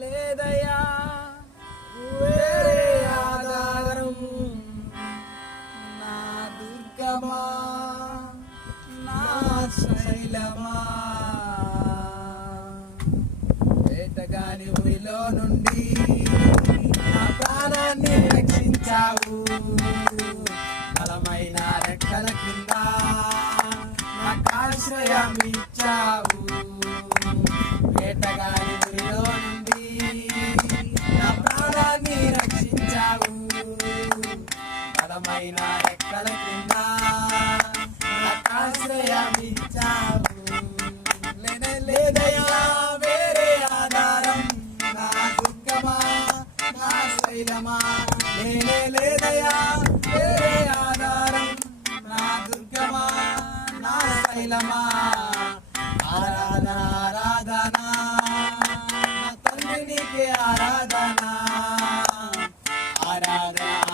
లేదయ్యా వేరే ఆధారం నా దుర్గమా నా శైలమా వేటగాని ఊరిలో నుండి నా ప్రాణాన్ని రక్షించావు బలమైన రెక్కల కింద నాకు ఆశ్రయం ఇచ్చావు వేటగాని ఊరిలో నుండి నా ప్రాణాన్ని రక్షించావు బలమైన రెక్కల కింద నాకు ఆశ్రయం ఇచ్చావు లేదయ్యా వేరే ఆధారం నా దుర్గమా నా శైలమా లేదయ్యా వేరే ఆధారం నా దుర్గమా నా శైలమా ఆరాధన ఆరాధన నా తండ్రి నీకే ఆరాధన ఆరాధన